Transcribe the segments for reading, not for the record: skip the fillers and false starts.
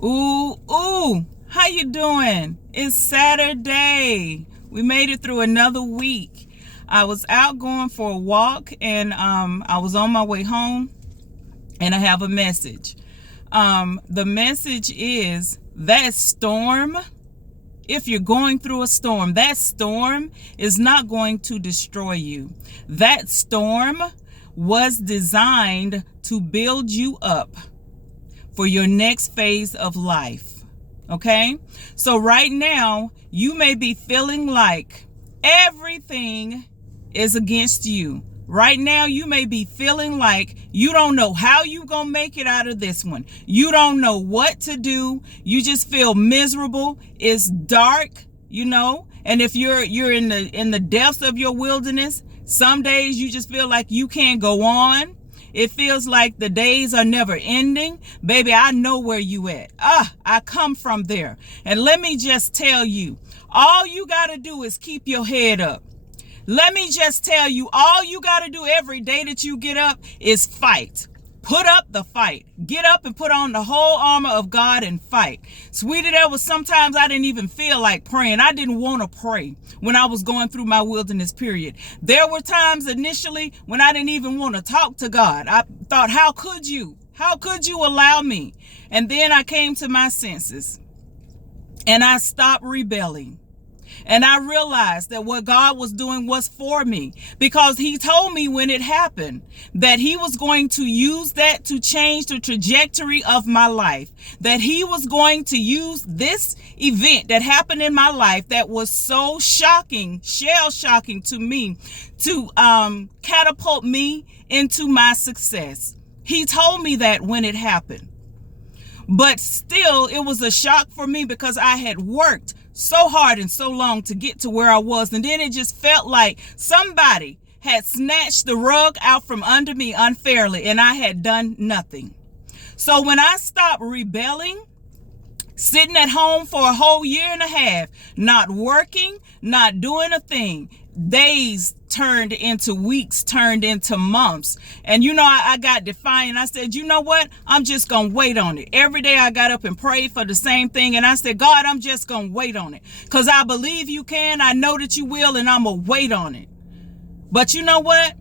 Ooh, how you doing? It's Saturday. We made it through another week. I was out going for a walk and I was on my way home and I have a message. The message is that storm, if you're going through a storm, that storm is not going to destroy you. That storm was designed to build you up for your next phase of life. Okay? So right now, you may be feeling like everything is against you. Right now, you may be feeling like you don't know how you're going to make it out of this one. You don't know what to do. You just feel miserable. It's dark, and if you're in the depths of your wilderness, some days you just feel like you can't go on. It feels like the days are never ending. Baby, I know where you at. I come from there. And let me just tell you, all you got to do is keep your head up. Let me just tell you, all you got to do every day that you get up is fight. Put up the fight. Get up and put on the whole armor of God and fight. Sweetie, there was sometimes I didn't even feel like praying. I didn't want to pray when I was going through my wilderness period. There were times initially when I didn't even want to talk to God. I thought, how could you? How could you allow me? And then I came to my senses and I stopped rebelling. And I realized that what God was doing was for me, because he told me when it happened that he was going to use that to change the trajectory of my life, that he was going to use this event that happened in my life that was so shocking, shell-shocking to me, to catapult me into my success. He told me that when it happened. But still, it was a shock for me because I had worked so hard and so long to get to where I was. And then it just felt like somebody had snatched the rug out from under me unfairly and I had done nothing. So when I stopped rebelling, sitting at home for a whole year and a half, not working, not doing a thing, days turned into weeks, turned into months. And I got defiant. I said, you know what? I'm just going to wait on it. Every day I got up and prayed for the same thing. And I said, God, I'm just going to wait on it because I believe you can. I know that you will, and I'm going to wait on it. But you know what?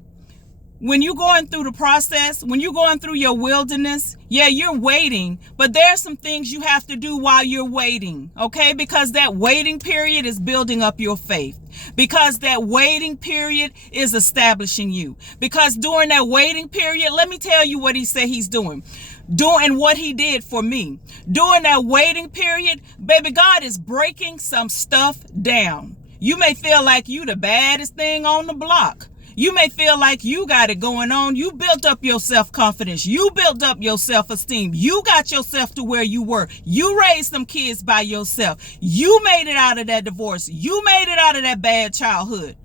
When you're going through the process, when you're going through your wilderness, yeah, you're waiting, but there are some things you have to do while you're waiting, okay? Because that waiting period is building up your faith. Because that waiting period is establishing you. Because during that waiting period, let me tell you what he said he's doing what he did for me. During that waiting period, baby, God is breaking some stuff down. You may feel like you the baddest thing on the block. You may feel like you got it going on. You built up your self-confidence. You built up your self-esteem. You got yourself to where you were. You raised some kids by yourself. You made it out of that divorce. You made it out of that bad childhood.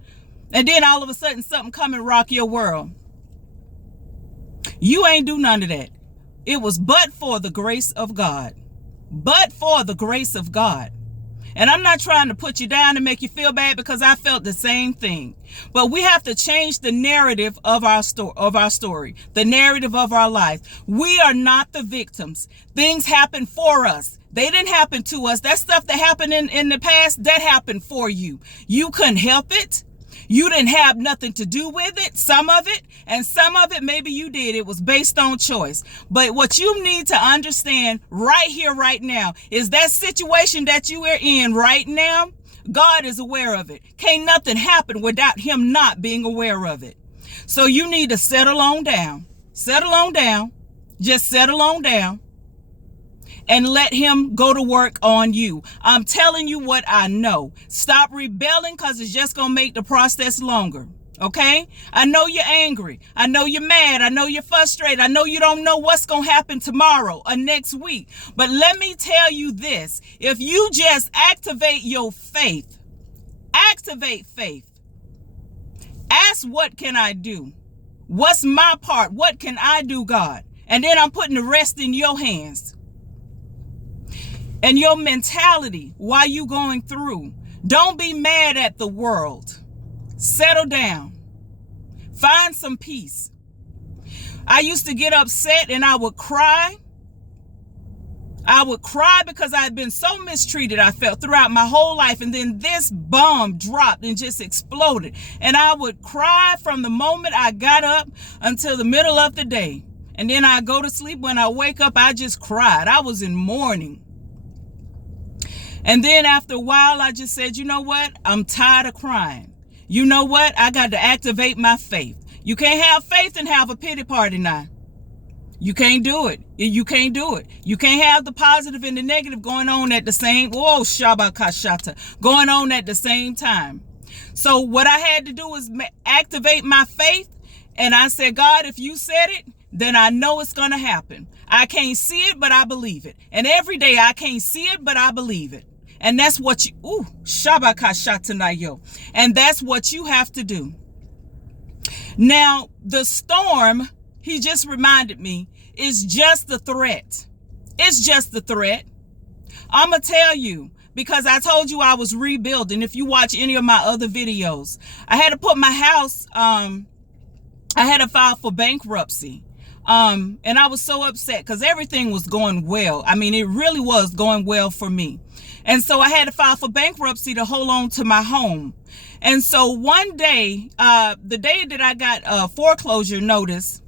And then all of a sudden something come and rock your world. You ain't do none of that. It was but for the grace of God. But for the grace of God. And I'm not trying to put you down and make you feel bad, because I felt the same thing. But we have to change the narrative of our story, the narrative of our life. We are not the victims. Things happen for us. They didn't happen to us. That stuff that happened in the past, that happened for you. You couldn't help it. You didn't have nothing to do with it, some of it, and some of it maybe you did. It was based on choice. But what you need to understand right here, right now, is that situation that you are in right now, God is aware of it. Can't nothing happen without him not being aware of it. So you need to settle on down. Settle on down. Just settle on down. And let him go to work on you. I'm telling you what I know. Stop rebelling, because it's just going to make the process longer. Okay? I know you're angry. I know you're mad. I know you're frustrated. I know you don't know what's going to happen tomorrow or next week. But let me tell you this. If you just activate your faith, activate faith. Ask, what can I do? What's my part? What can I do, God? And then I'm putting the rest in your hands. And your mentality while you going through. Don't be mad at the world. Settle down. Find some peace. I used to get upset and I would cry. I I would cry because I had been so mistreated, I felt throughout my whole life. And then this bomb dropped and just exploded. And I would cry from the moment I got up until the middle of the day. And then I go to sleep. When I wake up, I just cried. I was in mourning. And then after a while, I just said, you know what? I'm tired of crying. You know what? I got to activate my faith. You can't have faith and have a pity party now. You can't do it. You can't do it. You can't have the positive and the negative going on at the same, going on at the same time. So what I had to do was activate my faith. And I said, God, if you said it, then I know it's going to happen. I can't see it, but I believe it. And every day I can't see it, but I believe it. And that's what you, and that's what you have to do. Now, the storm, he just reminded me, is just the threat. It's just the threat. I'm going to tell you, because I told you I was rebuilding. If you watch any of my other videos, I had to put my house, I had to file for bankruptcy. And I was so upset because everything was going well. I mean, it really was going well for me. And so I had to file for bankruptcy to hold on to my home. And so one day, the day that I got a foreclosure notice,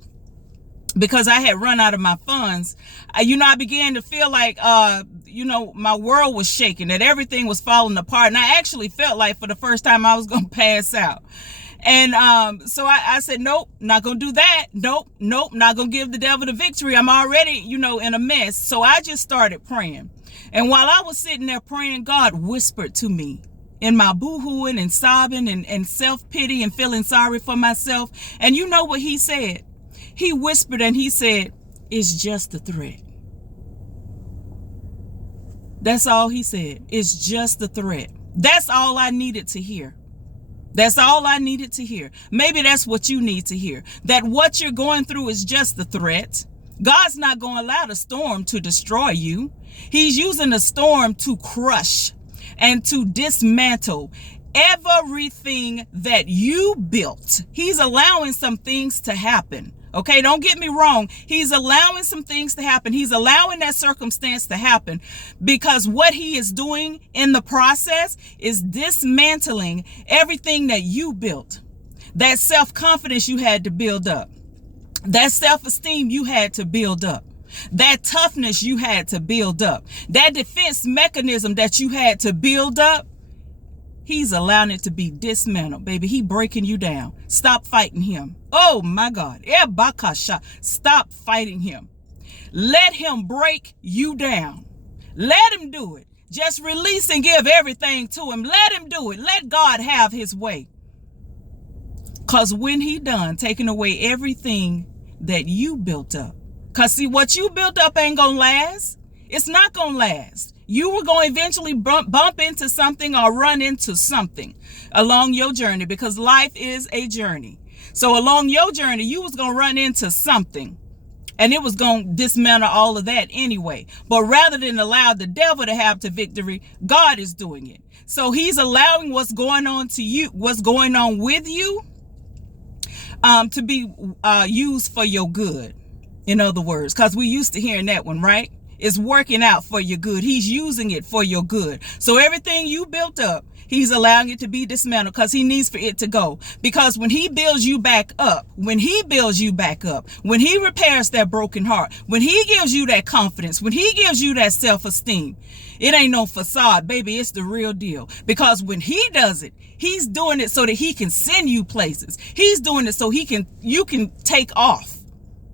because I had run out of my funds, I began to feel like, my world was shaking, that everything was falling apart. And I actually felt like for the first time I was going to pass out. And so I said, nope, not going to do that. Nope, not going to give the devil the victory. I'm already, in a mess. So I just started praying. And while I was sitting there praying, God whispered to me in my boo-hooing and sobbing and self-pity and feeling sorry for myself. And you know what he said? He whispered and he said, it's just a threat. That's all he said. It's just a threat. That's all I needed to hear. That's all I needed to hear. Maybe that's what you need to hear. That what you're going through is just a threat. God's not going to allow the storm to destroy you. He's using the storm to crush and to dismantle everything that you built. He's allowing some things to happen. Okay, don't get me wrong. He's allowing some things to happen. He's allowing that circumstance to happen because what he is doing in the process is dismantling everything that you built. That self-confidence you had to build up. That self-esteem you had to build up. That toughness you had to build up. That defense mechanism that you had to build up. He's allowing it to be dismantled, baby. He breaking you down. Stop fighting him. Oh my God. Stop fighting him. Let him break you down. Let him do it. Just release and give everything to him. Let him do it. Let God have his way. Because when he done taking away everything that you built up. Because see, what you built up ain't going to last. It's not going to last. You were going to eventually bump into something or run into something along your journey because life is a journey. So along your journey, you was going to run into something and it was going to dismantle all of that anyway. But rather than allow the devil to have the victory, God is doing it. So he's allowing what's going on to you, what's going on with you, to be used for your good. In other words, because we used to hearing that one, right? It's working out for your good. He's using it for your good. So everything you built up, he's allowing it to be dismantled because he needs for it to go. Because when he builds you back up, when he repairs that broken heart, when he gives you that confidence, when he gives you that self-esteem, it ain't no facade, baby. It's the real deal. Because when he does it, he's doing it so that he can send you places. He's doing it so you can take off.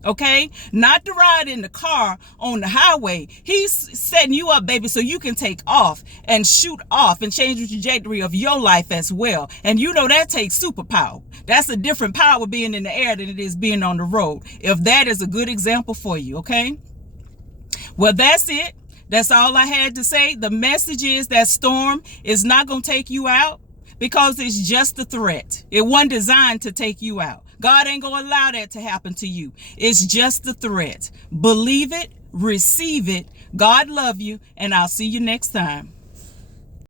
Okay, not to ride in the car on the highway. He's setting you up, baby, so you can take off and shoot off and change the trajectory of your life as well. And that takes superpower. That's a different power being in the air than it is being on the road. If that is a good example for you, okay? Well, that's it. That's all I had to say. The message is that storm is not going to take you out because it's just a threat. It wasn't designed to take you out. God ain't going to allow that to happen to you. It's just a threat. Believe it, receive it. God love you, and I'll see you next time.